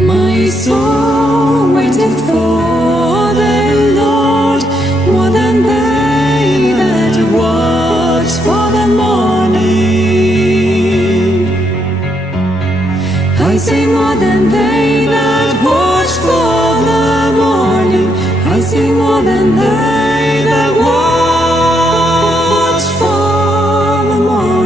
My soul waiteth for the Lord, more than they that watch for the morning. I say more than they that watch for the morning. I say more than they that watch for the morning.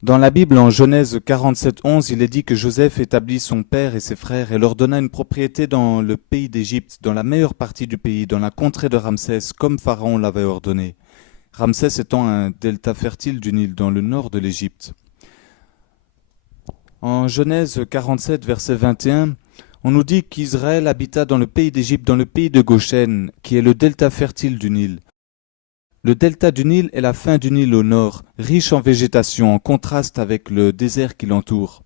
Dans la Bible, en Genèse 47:11, il est dit que Joseph établit son père et ses frères et leur donna une propriété dans le pays d'Égypte, dans la meilleure partie du pays, dans la contrée de Ramsès, comme Pharaon l'avait ordonné. Ramsès étant un delta fertile du Nil dans le nord de l'Égypte. En Genèse 47, verset 21, on nous dit qu'Israël habita dans le pays d'Égypte, dans le pays de Goshen, qui est le delta fertile du Nil. Le delta du Nil est la fin du Nil au nord, riche en végétation, en contraste avec le désert qui l'entoure.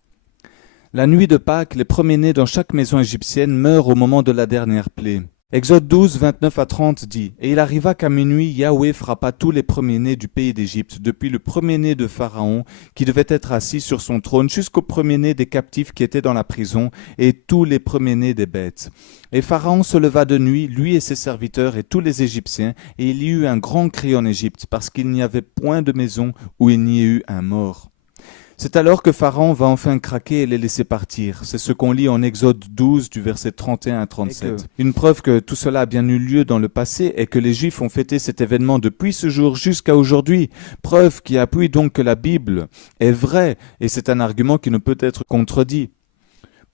La nuit de Pâques, les premiers-nés dans chaque maison égyptienne meurent au moment de la dernière plaie. Exode 12, 29 à 30 dit « Et il arriva qu'à minuit, Yahweh frappa tous les premiers-nés du pays d'Égypte, depuis le premier-né de Pharaon, qui devait être assis sur son trône, jusqu'au premier-né des captifs qui étaient dans la prison, et tous les premiers-nés des bêtes. Et Pharaon se leva de nuit, lui et ses serviteurs et tous les Égyptiens, et il y eut un grand cri en Égypte, parce qu'il n'y avait point de maison où il n'y ait eu un mort. » C'est alors que Pharaon va enfin craquer et les laisser partir. C'est ce qu'on lit en Exode 12 du verset 31 à 37. Une preuve que tout cela a bien eu lieu dans le passé est que les Juifs ont fêté cet événement depuis ce jour jusqu'à aujourd'hui. Preuve qui appuie donc que la Bible est vraie et c'est un argument qui ne peut être contredit.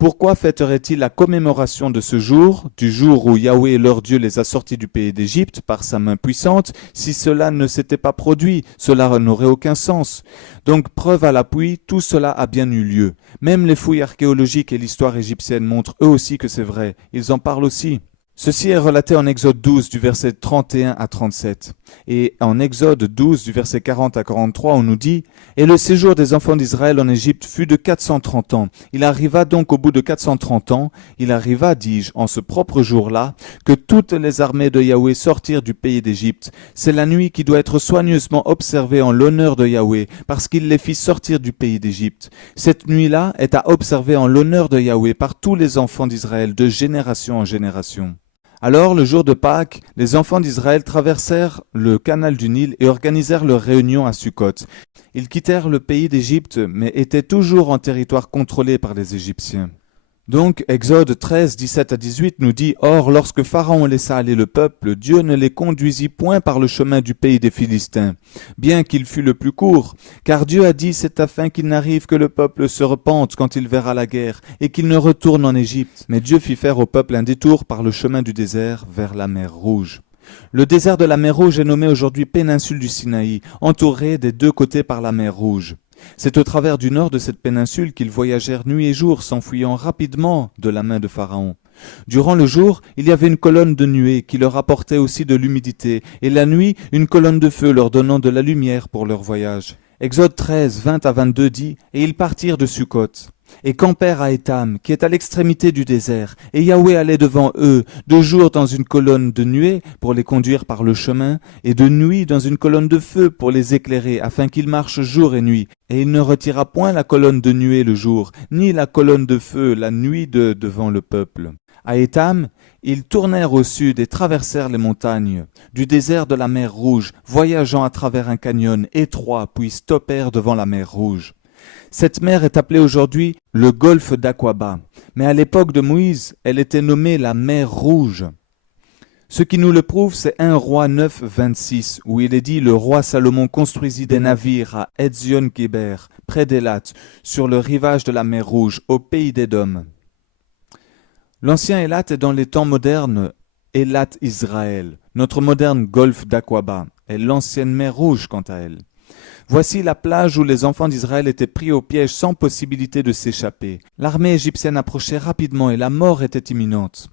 Pourquoi fêterait-il la commémoration de ce jour, du jour où Yahweh leur Dieu les a sortis du pays d'Égypte par sa main puissante, si cela ne s'était pas produit? Cela n'aurait aucun sens. Donc, preuve à l'appui, tout cela a bien eu lieu. Même les fouilles archéologiques et l'histoire égyptienne montrent eux aussi que c'est vrai. Ils en parlent aussi. Ceci est relaté en Exode 12 du verset 31 à 37. Et en Exode 12 du verset 40 à 43, on nous dit « Et le séjour des enfants d'Israël en Égypte fut de 430 ans. Il arriva donc au bout de 430 ans, il arriva, dis-je, en ce propre jour-là, que toutes les armées de Yahweh sortirent du pays d'Égypte. C'est la nuit qui doit être soigneusement observée en l'honneur de Yahweh, parce qu'il les fit sortir du pays d'Égypte. Cette nuit-là est à observer en l'honneur de Yahweh par tous les enfants d'Israël, de génération en génération. » Alors, le jour de Pâques, les enfants d'Israël traversèrent le canal du Nil et organisèrent leur réunion à Sukkot. Ils quittèrent le pays d'Égypte, mais étaient toujours en territoire contrôlé par les Égyptiens. Donc, Exode 13, 17 à 18 nous dit « Or, lorsque Pharaon laissa aller le peuple, Dieu ne les conduisit point par le chemin du pays des Philistins, bien qu'il fût le plus court, car Dieu a dit « C'est afin qu'il n'arrive que le peuple se repente quand il verra la guerre, et qu'il ne retourne en Égypte. » Mais Dieu fit faire au peuple un détour par le chemin du désert vers la mer Rouge. Le désert de la mer Rouge est nommé aujourd'hui péninsule du Sinaï, entouré des deux côtés par la mer Rouge. C'est au travers du nord de cette péninsule qu'ils voyagèrent nuit et jour, s'enfuyant rapidement de la main de Pharaon. Durant le jour, il y avait une colonne de nuée qui leur apportait aussi de l'humidité, et la nuit, une colonne de feu leur donnant de la lumière pour leur voyage. Exode 13, 20 à 22 dit « Et ils partirent de Sukkot, et campèrent à Étam, qui est à l'extrémité du désert, et Yahweh allait devant eux, de jour dans une colonne de nuée pour les conduire par le chemin, et de nuit dans une colonne de feu pour les éclairer, afin qu'ils marchent jour et nuit. Et il ne retira point la colonne de nuée le jour, ni la colonne de feu la nuit devant le peuple. À Étam, ils tournèrent au sud et traversèrent les montagnes du désert de la mer Rouge, voyageant à travers un canyon étroit, puis stoppèrent devant la mer Rouge. Cette mer est appelée aujourd'hui le golfe d'Aqaba, mais à l'époque de Moïse, elle était nommée la mer Rouge. Ce qui nous le prouve, c'est 1 Roi 9, 26, où il est dit « Le roi Salomon construisit des navires à Etzion-Géber, près d'Élat, sur le rivage de la mer Rouge, au pays d'Édom. » L'ancien Élat est dans les temps modernes Élat Israël. Notre moderne golfe d'Aqaba est l'ancienne mer Rouge quant à elle. Voici la plage où les enfants d'Israël étaient pris au piège sans possibilité de s'échapper. L'armée égyptienne approchait rapidement et la mort était imminente.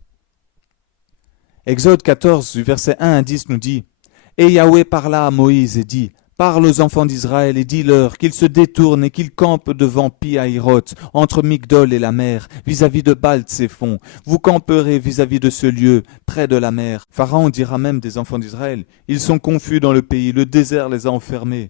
Exode 14, du verset 1 à 10 nous dit « Et Yahweh parla à Moïse et dit « Parle aux enfants d'Israël et dis-leur qu'ils se détournent et qu'ils campent devant Pi-Hahiroth, entre Migdol et la mer, vis-à-vis de Baal-Tséphon. Vous camperez vis-à-vis de ce lieu, près de la mer. Pharaon dira même des enfants d'Israël, ils sont confus dans le pays, le désert les a enfermés.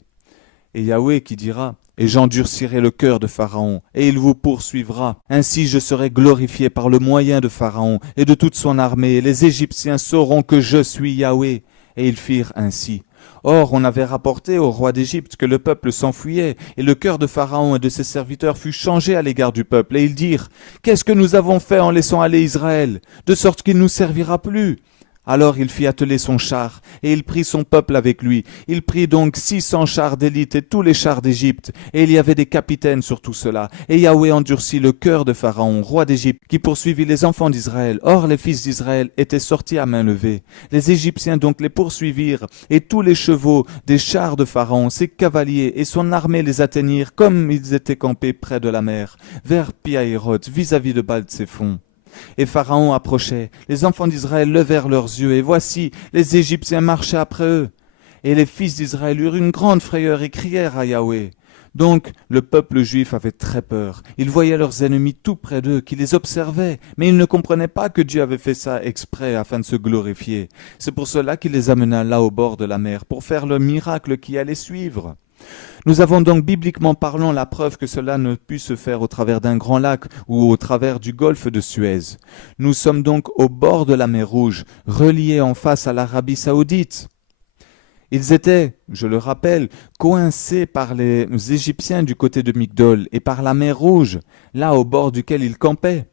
Et Yahweh qui dira, et j'endurcirai le cœur de Pharaon, et il vous poursuivra. Ainsi je serai glorifié par le moyen de Pharaon et de toute son armée, et les Égyptiens sauront que je suis Yahweh. Et ils firent ainsi. Or, on avait rapporté au roi d'Égypte que le peuple s'enfuyait, et le cœur de Pharaon et de ses serviteurs fut changé à l'égard du peuple. Et ils dirent, « Qu'est-ce que nous avons fait en laissant aller Israël, de sorte qu'il ne nous servira plus ?» Alors il fit atteler son char, et il prit son peuple avec lui. Il prit donc 600 chars d'élite et tous les chars d'Égypte, et il y avait des capitaines sur tout cela. Et Yahweh endurcit le cœur de Pharaon, roi d'Égypte, qui poursuivit les enfants d'Israël. Or les fils d'Israël étaient sortis à main levée. Les Égyptiens donc les poursuivirent, et tous les chevaux des chars de Pharaon, ses cavaliers et son armée les atteignirent, comme ils étaient campés près de la mer, vers Pi-Hahiroth, vis-à-vis de Baal-Tséphon. Et Pharaon approchait, les enfants d'Israël levèrent leurs yeux, et voici, les Égyptiens marchaient après eux. Et les fils d'Israël eurent une grande frayeur et crièrent à Yahweh. Donc le peuple juif avait très peur. Ils voyaient leurs ennemis tout près d'eux, qui les observaient, mais ils ne comprenaient pas que Dieu avait fait ça exprès afin de se glorifier. C'est pour cela qu'il les amena là au bord de la mer, pour faire le miracle qui allait suivre. Nous avons donc bibliquement parlant la preuve que cela ne put se faire au travers d'un grand lac ou au travers du golfe de Suez. Nous sommes donc au bord de la mer Rouge, reliés en face à l'Arabie Saoudite. Ils étaient, je le rappelle, coincés par les Égyptiens du côté de Migdol et par la mer Rouge, là au bord duquel ils campaient.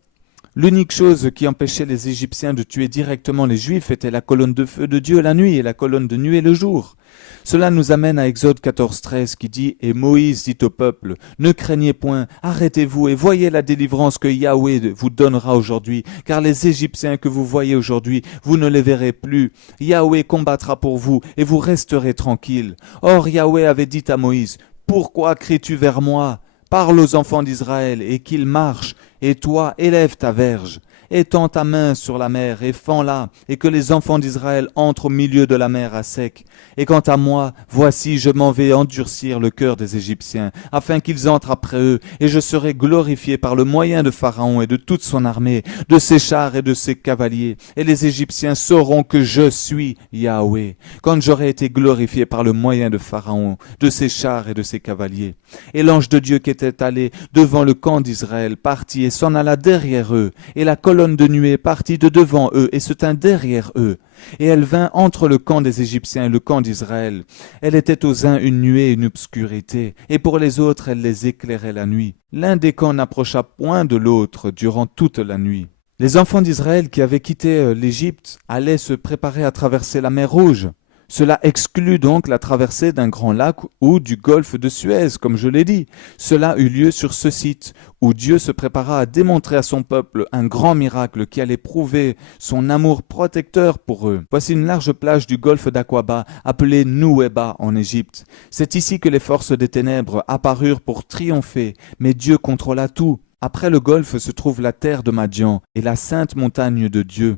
L'unique chose qui empêchait les Égyptiens de tuer directement les Juifs était la colonne de feu de Dieu la nuit et la colonne de nuée le jour. Cela nous amène à Exode 14, 13 qui dit « Et Moïse dit au peuple, ne craignez point, arrêtez-vous et voyez la délivrance que Yahweh vous donnera aujourd'hui, car les Égyptiens que vous voyez aujourd'hui, vous ne les verrez plus. Yahweh combattra pour vous et vous resterez tranquilles. Or Yahweh avait dit à Moïse, « Pourquoi cries-tu vers moi ? Parle aux enfants d'Israël et qu'ils marchent, et toi élève ta verge. Étends ta main sur la mer et fends-la, et que les enfants d'Israël entrent au milieu de la mer à sec. Et quant à moi, voici, je m'en vais endurcir le cœur des Égyptiens, afin qu'ils entrent après eux, et je serai glorifié par le moyen de Pharaon et de toute son armée, de ses chars et de ses cavaliers. Et les Égyptiens sauront que je suis Yahweh, quand j'aurai été glorifié par le moyen de Pharaon, de ses chars et de ses cavaliers. Et l'ange de Dieu qui était allé devant le camp d'Israël partit et s'en alla derrière eux, et la colonne de nuée partit de devant eux et se tint derrière eux. Et elle vint entre le camp des Égyptiens et le camp d'Israël. Elle était aux uns une nuée et une obscurité, et pour les autres elle les éclairait la nuit. L'un des camps n'approcha point de l'autre durant toute la nuit. Les enfants d'Israël qui avaient quitté l'Égypte allaient se préparer à traverser la mer Rouge. Cela exclut donc la traversée d'un grand lac ou du golfe de Suez, comme je l'ai dit. Cela eut lieu sur ce site, où Dieu se prépara à démontrer à son peuple un grand miracle qui allait prouver son amour protecteur pour eux. Voici une large plage du golfe d'Aqaba, appelée Nouéba en Égypte. C'est ici que les forces des ténèbres apparurent pour triompher, mais Dieu contrôla tout. Après le golfe se trouve la terre de Madian et la sainte montagne de Dieu.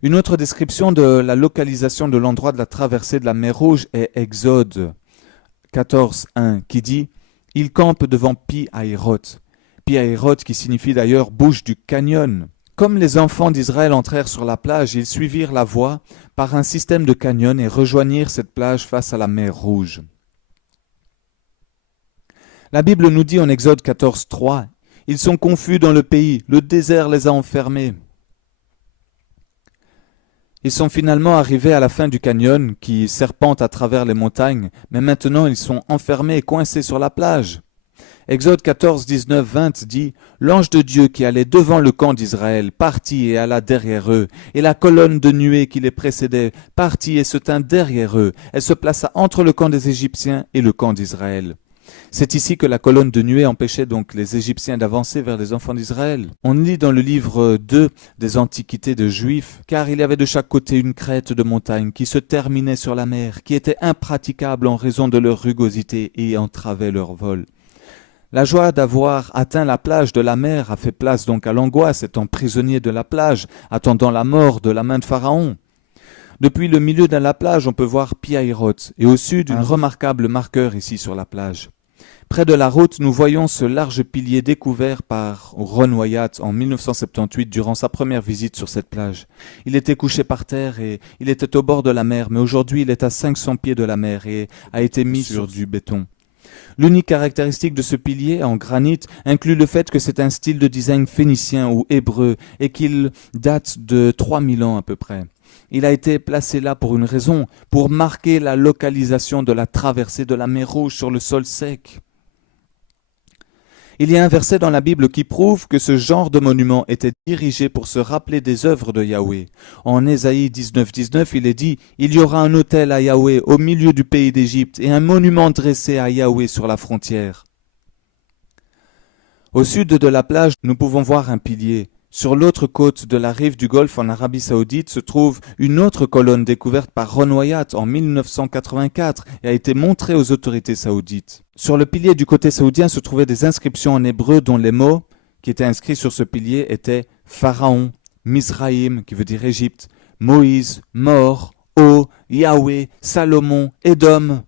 Une autre description de la localisation de l'endroit de la traversée de la mer Rouge est Exode 14:1 qui dit « Il campe devant Pi-Hahiroth ». Pi-Hahiroth qui signifie d'ailleurs « bouche du canyon ». Comme les enfants d'Israël entrèrent sur la plage, ils suivirent la voie par un système de canyon et rejoignirent cette plage face à la mer Rouge. La Bible nous dit en Exode 14:3 « Ils sont confus dans le pays, le désert les a enfermés ». Ils sont finalement arrivés à la fin du canyon qui serpente à travers les montagnes, mais maintenant ils sont enfermés et coincés sur la plage. Exode 14, 19, 20 dit « L'ange de Dieu qui allait devant le camp d'Israël partit et alla derrière eux, et la colonne de nuée qui les précédait partit et se tint derrière eux. Elle se plaça entre le camp des Égyptiens et le camp d'Israël. » C'est ici que la colonne de nuée empêchait donc les Égyptiens d'avancer vers les enfants d'Israël. On lit dans le livre 2 des Antiquités de Juifs, car il y avait de chaque côté une crête de montagne qui se terminait sur la mer, qui était impraticable en raison de leur rugosité et entravait leur vol. La joie d'avoir atteint la plage de la mer a fait place donc à l'angoisse, étant prisonnier de la plage, attendant la mort de la main de Pharaon. Depuis le milieu de la plage, on peut voir Pi-Hahiroth, et au sud, un remarquable marqueur ici sur la plage. Près de la route, nous voyons ce large pilier découvert par Ron Wyatt en 1978 durant sa première visite sur cette plage. Il était couché par terre et il était au bord de la mer, mais aujourd'hui il est à 500 pieds de la mer et a été mis sur du béton. L'unique caractéristique de ce pilier en granit inclut le fait que c'est un style de design phénicien ou hébreu et qu'il date de 3000 ans à peu près. Il a été placé là pour une raison, pour marquer la localisation de la traversée de la mer Rouge sur le sol sec. Il y a un verset dans la Bible qui prouve que ce genre de monument était dirigé pour se rappeler des œuvres de Yahweh. En Ésaïe 19:19, il est dit « Il y aura un autel à Yahweh au milieu du pays d'Égypte et un monument dressé à Yahweh sur la frontière. » Au sud de la plage, nous pouvons voir un pilier. Sur l'autre côte de la rive du Golfe en Arabie Saoudite se trouve une autre colonne découverte par Ron Wyatt en 1984 et a été montrée aux autorités saoudites. Sur le pilier du côté saoudien se trouvaient des inscriptions en hébreu dont les mots qui étaient inscrits sur ce pilier étaient Pharaon, Mizraïm qui veut dire Égypte, Moïse, mort, O, Yahweh, Salomon, Édom.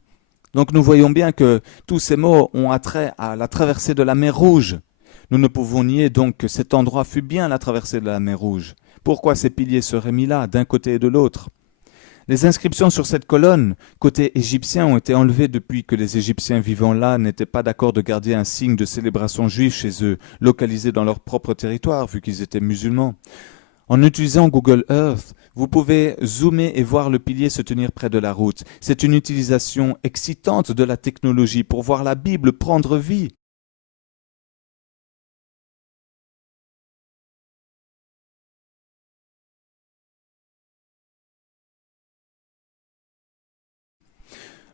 Donc nous voyons bien que tous ces mots ont attrait à la traversée de la mer Rouge. Nous ne pouvons nier donc que cet endroit fut bien la traversée de la mer Rouge. Pourquoi ces piliers seraient mis là, d'un côté et de l'autre? Les inscriptions sur cette colonne, côté égyptien, ont été enlevées depuis que les Égyptiens vivant là n'étaient pas d'accord de garder un signe de célébration juive chez eux, localisé dans leur propre territoire, vu qu'ils étaient musulmans. En utilisant Google Earth, vous pouvez zoomer et voir le pilier se tenir près de la route. C'est une utilisation excitante de la technologie pour voir la Bible prendre vie.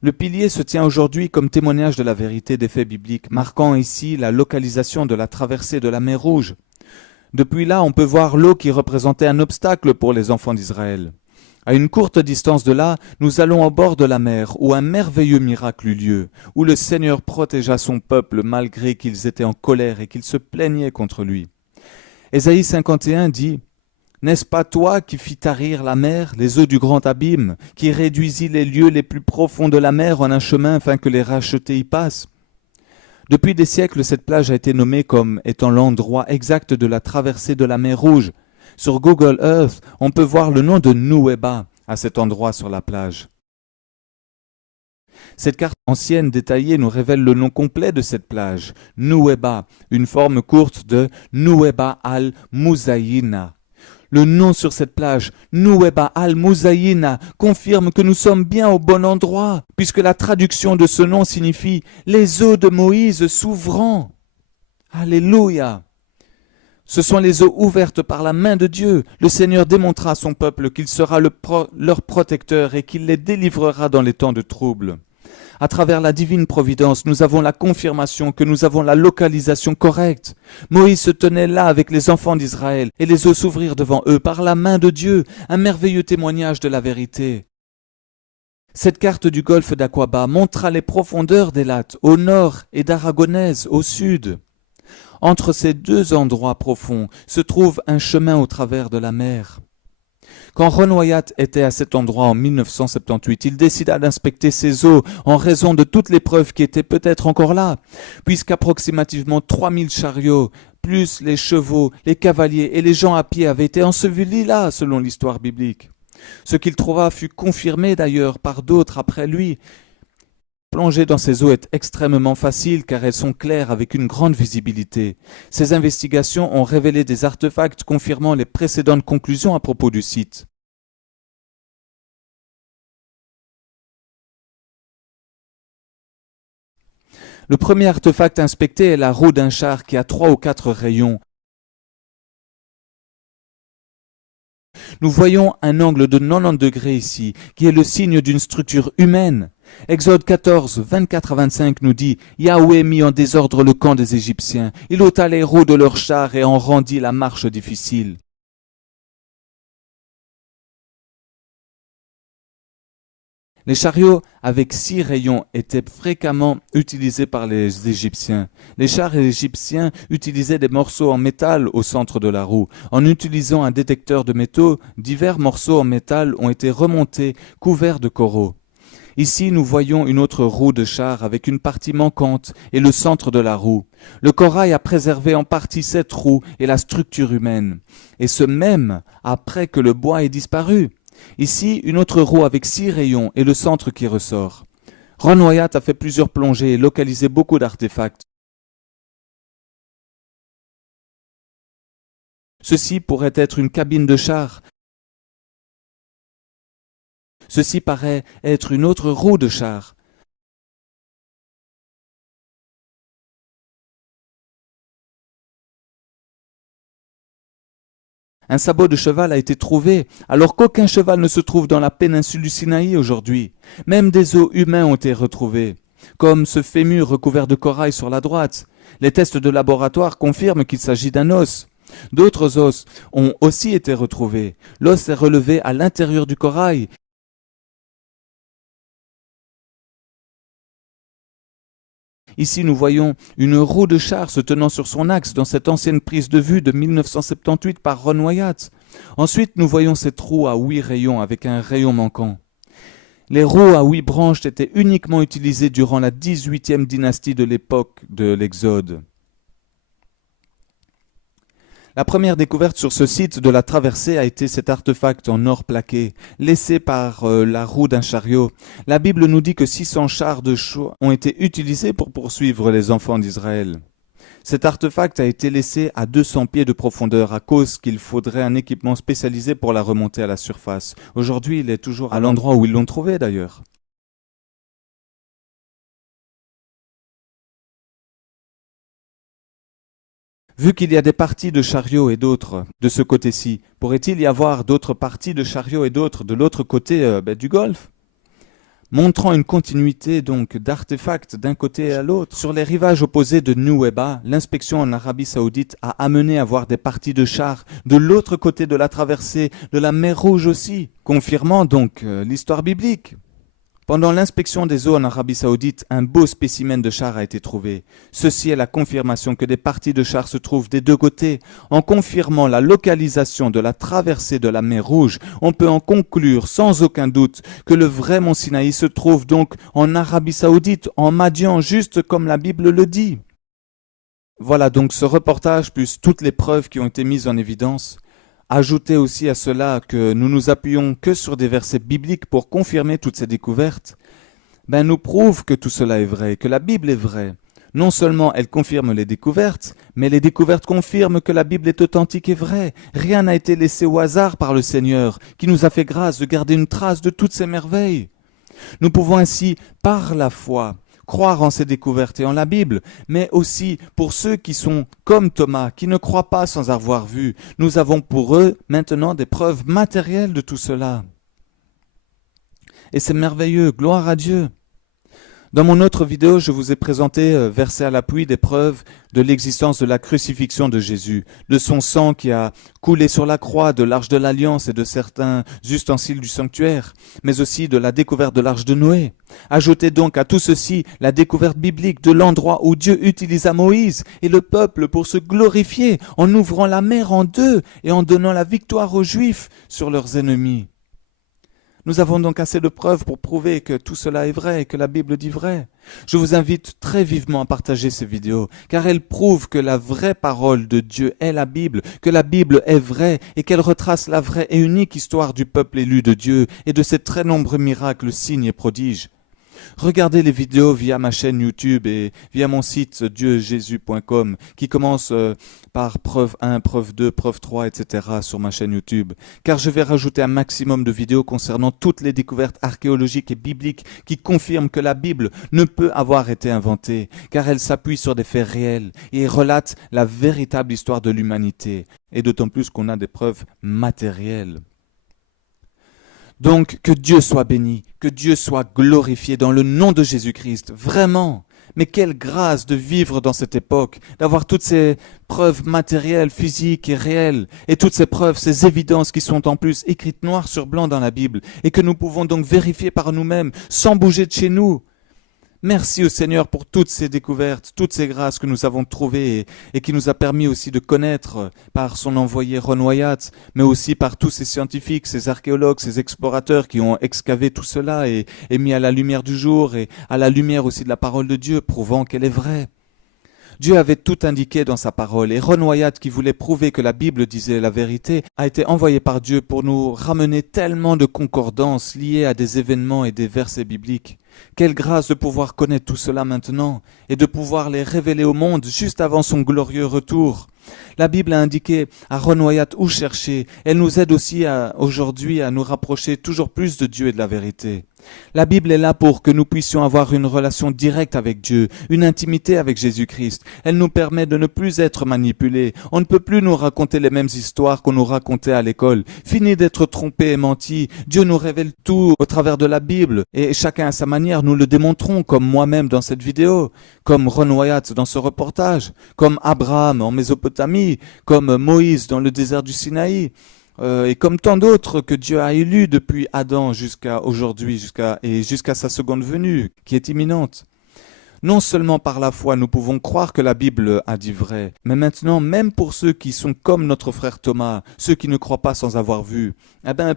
Le pilier se tient aujourd'hui comme témoignage de la vérité des faits bibliques, marquant ici la localisation de la traversée de la mer Rouge. Depuis là, on peut voir l'eau qui représentait un obstacle pour les enfants d'Israël. À une courte distance de là, nous allons au bord de la mer, où un merveilleux miracle eut lieu, où le Seigneur protégea son peuple malgré qu'ils étaient en colère et qu'ils se plaignaient contre lui. Ésaïe 51 dit « N'est-ce pas toi qui fis tarir la mer, les eaux du grand abîme, qui réduisit les lieux les plus profonds de la mer en un chemin afin que les rachetés y passent ?» Depuis des siècles, cette plage a été nommée comme étant l'endroit exact de la traversée de la mer Rouge. Sur Google Earth, on peut voir le nom de Nouéba à cet endroit sur la plage. Cette carte ancienne détaillée nous révèle le nom complet de cette plage, Nouéba, une forme courte de Nouéba al-Mouzayina. Le nom sur cette plage, Nouéba al-Mouzayina, confirme que nous sommes bien au bon endroit, puisque la traduction de ce nom signifie « les eaux de Moïse s'ouvrant ». Alléluia! Ce sont les eaux ouvertes par la main de Dieu. Le Seigneur démontra à son peuple qu'il sera leur protecteur et qu'il les délivrera dans les temps de trouble. À travers la divine providence, nous avons la confirmation que nous avons la localisation correcte. Moïse se tenait là avec les enfants d'Israël et les eaux s'ouvrirent devant eux par la main de Dieu, un merveilleux témoignage de la vérité. Cette carte du golfe d'Aqaba montra les profondeurs d'Élat au nord et d'Aragonèse au sud. Entre ces deux endroits profonds se trouve un chemin au travers de la mer. Quand Ron Wyatt était à cet endroit en 1978, il décida d'inspecter ces eaux en raison de toutes les preuves qui étaient peut-être encore là, puisqu'approximativement 3000 chariots, plus les chevaux, les cavaliers et les gens à pied avaient été ensevelis là, selon l'histoire biblique. Ce qu'il trouva fut confirmé d'ailleurs par d'autres après lui. Plonger dans ces eaux est extrêmement facile car elles sont claires avec une grande visibilité. Ces investigations ont révélé des artefacts confirmant les précédentes conclusions à propos du site. Le premier artefact inspecté est la roue d'un char qui a 3 ou 4 rayons. Nous voyons un angle de 90 degrés ici, qui est le signe d'une structure humaine. Exode 14, 24 à 25 nous dit « Yahweh mit en désordre le camp des Égyptiens. Il ôta les roues de leurs chars et en rendit la marche difficile. » Les chariots avec 6 rayons étaient fréquemment utilisés par les Égyptiens. Les chars égyptiens utilisaient des morceaux en métal au centre de la roue. En utilisant un détecteur de métaux, divers morceaux en métal ont été remontés, couverts de coraux. Ici, nous voyons une autre roue de char avec une partie manquante et le centre de la roue. Le corail a préservé en partie cette roue et la structure humaine. Et ce même après que le bois ait disparu. Ici, une autre roue avec 6 rayons et le centre qui ressort. Ron Wyatt a fait plusieurs plongées et localisé beaucoup d'artefacts. Ceci pourrait être une cabine de char. Ceci paraît être une autre roue de char. Un sabot de cheval a été trouvé, alors qu'aucun cheval ne se trouve dans la péninsule du Sinaï aujourd'hui. Même des os humains ont été retrouvés, comme ce fémur recouvert de corail sur la droite. Les tests de laboratoire confirment qu'il s'agit d'un os. D'autres os ont aussi été retrouvés. L'os est relevé à l'intérieur du corail. Ici, nous voyons une roue de char se tenant sur son axe dans cette ancienne prise de vue de 1978 par Ron Wyatt. Ensuite, nous voyons cette roue à 8 rayons avec un rayon manquant. Les roues à 8 branches étaient uniquement utilisées durant la 18e dynastie de l'époque de l'Exode. La première découverte sur ce site de la traversée a été cet artefact en or plaqué, laissé par la roue d'un chariot. La Bible nous dit que 600 chars de chaux ont été utilisés pour poursuivre les enfants d'Israël. Cet artefact a été laissé à 200 pieds de profondeur à cause qu'il faudrait un équipement spécialisé pour la remonter à la surface. Aujourd'hui, il est toujours à l'endroit où ils l'ont trouvé d'ailleurs. Vu qu'il y a des parties de chariots et d'autres de ce côté-ci, pourrait-il y avoir d'autres parties de chariots et d'autres de l'autre côté du golfe? Montrant une continuité donc d'artefacts d'un côté à l'autre. Sur les rivages opposés de Nuweiba, l'inspection en Arabie Saoudite a amené à voir des parties de chars de l'autre côté de la traversée de la mer Rouge aussi, confirmant donc l'histoire biblique. Pendant l'inspection des eaux en Arabie Saoudite, un beau spécimen de char a été trouvé. Ceci est la confirmation que des parties de chars se trouvent des deux côtés. En confirmant la localisation de la traversée de la mer Rouge, on peut en conclure sans aucun doute que le vrai mont Sinaï se trouve donc en Arabie Saoudite, en Madian, juste comme la Bible le dit. Voilà donc ce reportage plus toutes les preuves qui ont été mises en évidence. Ajoutez aussi à cela que nous nous appuyons que sur des versets bibliques pour confirmer toutes ces découvertes, nous prouve que tout cela est vrai, que la Bible est vraie. Non seulement elle confirme les découvertes, mais les découvertes confirment que la Bible est authentique et vraie. Rien n'a été laissé au hasard par le Seigneur, qui nous a fait grâce de garder une trace de toutes ces merveilles. Nous pouvons ainsi, par la foi, croire en ces découvertes et en la Bible, mais aussi pour ceux qui sont comme Thomas, qui ne croient pas sans avoir vu. Nous avons pour eux maintenant des preuves matérielles de tout cela. Et c'est merveilleux, gloire à Dieu. Dans mon autre vidéo, je vous ai présenté, versé à l'appui, des preuves de l'existence de la crucifixion de Jésus, de son sang qui a coulé sur la croix, de l'arche de l'Alliance et de certains ustensiles du sanctuaire, mais aussi de la découverte de l'arche de Noé. Ajoutez donc à tout ceci la découverte biblique de l'endroit où Dieu utilisa Moïse et le peuple pour se glorifier en ouvrant la mer en deux et en donnant la victoire aux Juifs sur leurs ennemis. Nous avons donc assez de preuves pour prouver que tout cela est vrai et que la Bible dit vrai. Je vous invite très vivement à partager ces vidéos, car elles prouvent que la vraie parole de Dieu est la Bible, que la Bible est vraie et qu'elle retrace la vraie et unique histoire du peuple élu de Dieu et de ses très nombreux miracles, signes et prodiges. Regardez les vidéos via ma chaîne YouTube et via mon site dieujesus.com qui commence par preuve 1, preuve 2, preuve 3, etc. sur ma chaîne YouTube. Car je vais rajouter un maximum de vidéos concernant toutes les découvertes archéologiques et bibliques qui confirment que la Bible ne peut avoir été inventée, car elle s'appuie sur des faits réels et relate la véritable histoire de l'humanité. Et d'autant plus qu'on a des preuves matérielles. Donc, que Dieu soit béni, que Dieu soit glorifié dans le nom de Jésus-Christ, vraiment. Mais quelle grâce de vivre dans cette époque, d'avoir toutes ces preuves matérielles, physiques et réelles, et toutes ces preuves, ces évidences qui sont en plus écrites noir sur blanc dans la Bible, et que nous pouvons donc vérifier par nous-mêmes, sans bouger de chez nous. Merci au Seigneur pour toutes ces découvertes, toutes ces grâces que nous avons trouvées et qui nous a permis aussi de connaître par son envoyé Ron Wyatt, mais aussi par tous ces scientifiques, ces archéologues, ces explorateurs qui ont excavé tout cela et mis à la lumière du jour et à la lumière aussi de la parole de Dieu, prouvant qu'elle est vraie. Dieu avait tout indiqué dans sa parole et Ron Wyatt, qui voulait prouver que la Bible disait la vérité, a été envoyé par Dieu pour nous ramener tellement de concordances liées à des événements et des versets bibliques. Quelle grâce de pouvoir connaître tout cela maintenant et de pouvoir les révéler au monde juste avant son glorieux retour. La Bible a indiqué à Ron Wyatt où chercher. Elle nous aide aussi aujourd'hui à nous rapprocher toujours plus de Dieu et de la vérité. La Bible est là pour que nous puissions avoir une relation directe avec Dieu, une intimité avec Jésus-Christ. Elle nous permet de ne plus être manipulés. On ne peut plus nous raconter les mêmes histoires qu'on nous racontait à l'école. Fini d'être trompés et mentis. Dieu nous révèle tout au travers de la Bible. Et chacun à sa manière, nous le démontrons, comme moi-même dans cette vidéo, comme Ron Wyatt dans ce reportage, comme Abraham en Mésopotamie, comme Moïse dans le désert du Sinaï. Et comme tant d'autres que Dieu a élus depuis Adam jusqu'à aujourd'hui, jusqu'à sa seconde venue, qui est imminente. Non seulement par la foi, nous pouvons croire que la Bible a dit vrai, mais maintenant, même pour ceux qui sont comme notre frère Thomas, ceux qui ne croient pas sans avoir vu,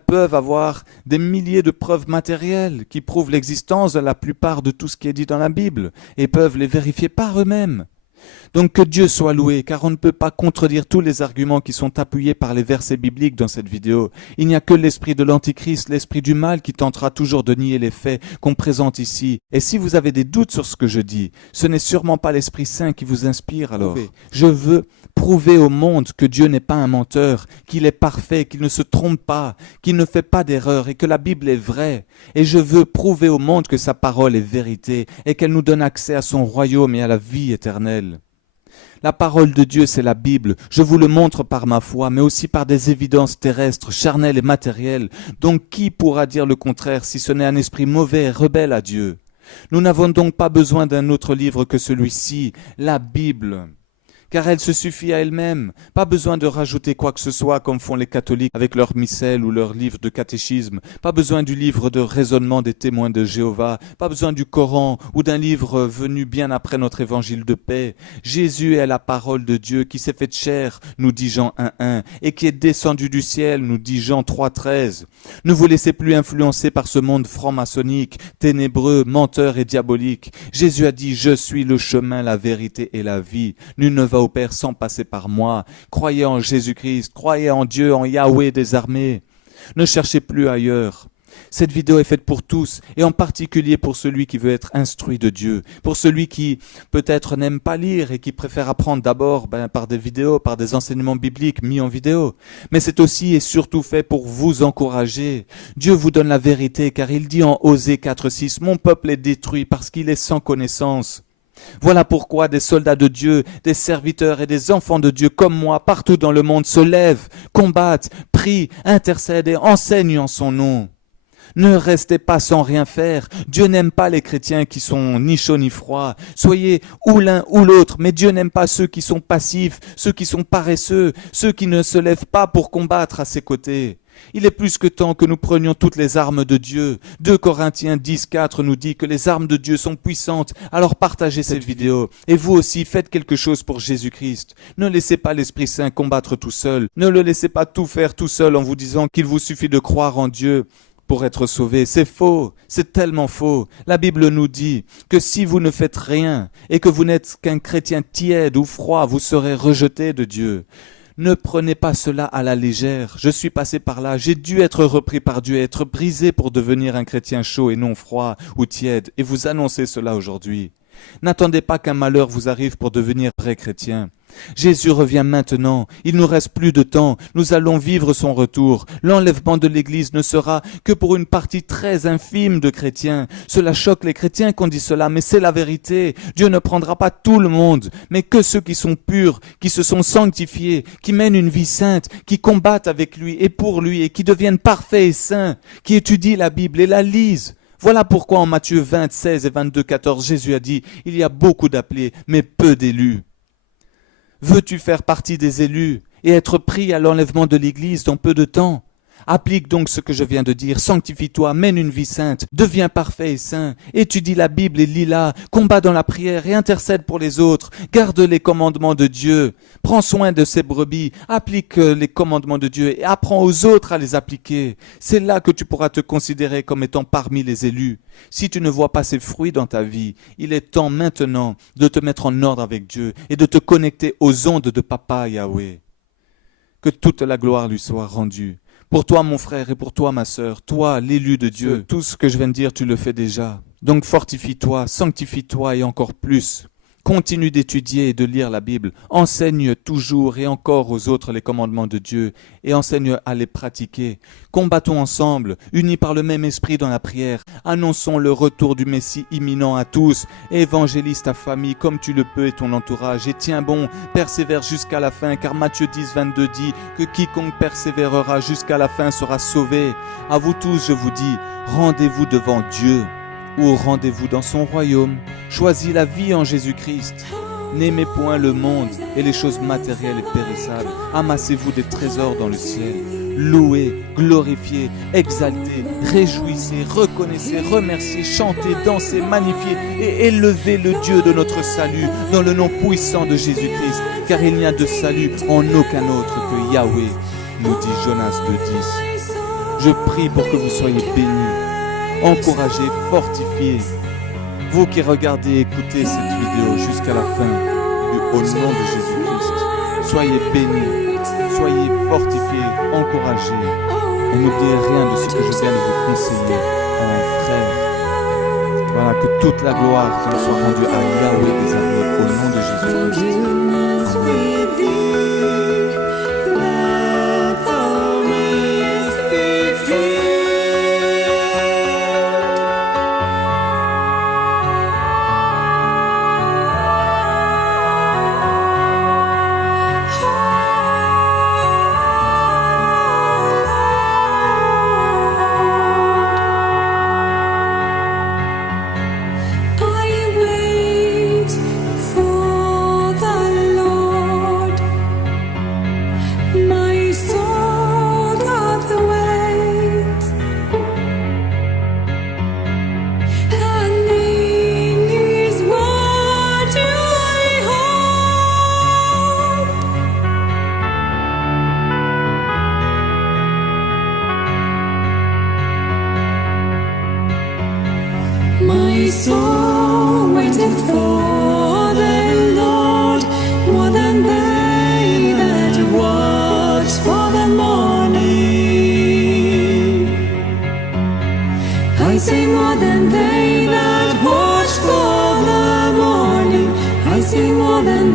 peuvent avoir des milliers de preuves matérielles qui prouvent l'existence de la plupart de tout ce qui est dit dans la Bible, et peuvent les vérifier par eux-mêmes. Donc que Dieu soit loué, car on ne peut pas contredire tous les arguments qui sont appuyés par les versets bibliques dans cette vidéo. Il n'y a que l'esprit de l'Antichrist, l'esprit du mal qui tentera toujours de nier les faits qu'on présente ici. Et si vous avez des doutes sur ce que je dis, ce n'est sûrement pas l'Esprit Saint qui vous inspire alors. Je veux prouver au monde que Dieu n'est pas un menteur, qu'il est parfait, qu'il ne se trompe pas, qu'il ne fait pas d'erreur et que la Bible est vraie. Et je veux prouver au monde que sa parole est vérité et qu'elle nous donne accès à son royaume et à la vie éternelle. La parole de Dieu, c'est la Bible. Je vous le montre par ma foi, mais aussi par des évidences terrestres, charnelles et matérielles. Donc qui pourra dire le contraire si ce n'est un esprit mauvais et rebelle à Dieu? Nous n'avons donc pas besoin d'un autre livre que celui-ci, la Bible. Car elle se suffit à elle-même. Pas besoin de rajouter quoi que ce soit comme font les catholiques avec leur missel ou leur livre de catéchisme. Pas besoin du livre de raisonnement des témoins de Jéhovah. Pas besoin du Coran ou d'un livre venu bien après notre évangile de paix. Jésus est la parole de Dieu qui s'est faite chair, nous dit Jean 1.1, et qui est descendu du ciel, nous dit Jean 3.13. Ne vous laissez plus influencer par ce monde franc-maçonnique, ténébreux, menteur et diabolique. Jésus a dit « Je suis le chemin, la vérité et la vie. Nul ne va au Père sans passer par moi. Croyez en Jésus-Christ, croyez en Dieu, en Yahweh des armées. Ne cherchez plus ailleurs. Cette vidéo est faite pour tous, et en particulier pour celui qui veut être instruit de Dieu, pour celui qui peut-être n'aime pas lire et qui préfère apprendre d'abord par des vidéos, par des enseignements bibliques mis en vidéo. Mais c'est aussi et surtout fait pour vous encourager. Dieu vous donne la vérité, car il dit en Osée 4:6, « Mon peuple est détruit parce qu'il est sans connaissance. » Voilà pourquoi des soldats de Dieu, des serviteurs et des enfants de Dieu comme moi, partout dans le monde, se lèvent, combattent, prient, intercèdent et enseignent en son nom. Ne restez pas sans rien faire. Dieu n'aime pas les chrétiens qui sont ni chauds ni froids. Soyez ou l'un ou l'autre, mais Dieu n'aime pas ceux qui sont passifs, ceux qui sont paresseux, ceux qui ne se lèvent pas pour combattre à ses côtés. Il est plus que temps que nous prenions toutes les armes de Dieu. 2 Corinthiens 10:4 nous dit que les armes de Dieu sont puissantes. Alors partagez cette vidéo. Et vous aussi, faites quelque chose pour Jésus-Christ. Ne laissez pas l'Esprit Saint combattre tout seul. Ne le laissez pas tout faire tout seul en vous disant qu'il vous suffit de croire en Dieu pour être sauvé. C'est faux, c'est tellement faux. La Bible nous dit que si vous ne faites rien et que vous n'êtes qu'un chrétien tiède ou froid, vous serez rejeté de Dieu. Ne prenez pas cela à la légère. Je suis passé par là, j'ai dû être repris par Dieu, être brisé pour devenir un chrétien chaud et non froid ou tiède, et vous annoncez cela aujourd'hui. N'attendez pas qu'un malheur vous arrive pour devenir vrai chrétien. Jésus revient maintenant, il nous reste plus de temps, nous allons vivre son retour. L'enlèvement de l'Église ne sera que pour une partie très infime de chrétiens. Cela choque les chrétiens qu'on dit cela, mais c'est la vérité. Dieu ne prendra pas tout le monde, mais que ceux qui sont purs, qui se sont sanctifiés, qui mènent une vie sainte, qui combattent avec lui et pour lui et qui deviennent parfaits et saints, qui étudient la Bible et la lisent. Voilà pourquoi en Matthieu 20, 16 et 22, 14, Jésus a dit « Il y a beaucoup d'appelés, mais peu d'élus ». Veux-tu faire partie des élus et être pris à l'enlèvement de l'Église dans peu de temps? Applique donc ce que je viens de dire, sanctifie-toi, mène une vie sainte, deviens parfait et saint, étudie la Bible et lis-la, combat dans la prière et intercède pour les autres, garde les commandements de Dieu, prends soin de ses brebis, applique les commandements de Dieu et apprends aux autres à les appliquer. C'est là que tu pourras te considérer comme étant parmi les élus. Si tu ne vois pas ces fruits dans ta vie, il est temps maintenant de te mettre en ordre avec Dieu et de te connecter aux ondes de Papa Yahweh. Que toute la gloire lui soit rendue. Pour toi, mon frère, et pour toi, ma sœur, toi, l'élu de Dieu, tout ce que je viens de dire, tu le fais déjà. Donc fortifie-toi, sanctifie-toi et encore plus. Continue d'étudier et de lire la Bible. Enseigne toujours et encore aux autres les commandements de Dieu et enseigne à les pratiquer. Combattons ensemble, unis par le même esprit dans la prière. Annonçons le retour du Messie imminent à tous. Évangélise ta famille comme tu le peux et ton entourage. Et tiens bon, persévère jusqu'à la fin, car Matthieu 10, 22 dit que quiconque persévérera jusqu'à la fin sera sauvé. À vous tous, je vous dis, rendez-vous devant Dieu. Ou rendez-vous dans son royaume. Choisis la vie en Jésus-Christ. N'aimez point le monde et les choses matérielles et périssables. Amassez-vous des trésors dans le ciel. Louez, glorifiez, exaltez, réjouissez, reconnaissez, remerciez, chantez, dansez, magnifiez et élevez le Dieu de notre salut dans le nom puissant de Jésus-Christ. Car il n'y a de salut en aucun autre que Yahweh, nous dit Jonas 2:10. Je prie pour que vous soyez bénis. Encouragez, fortifiez. Vous qui regardez et écoutez cette vidéo jusqu'à la fin, au nom de Jésus-Christ, soyez bénis, soyez fortifiés, encouragés. Et n'oubliez rien de ce que je viens de vous conseiller, mon frère. Voilà, que toute la gloire soit rendue à Yahweh des armées, au nom de Jésus-Christ. Amen. I wait more than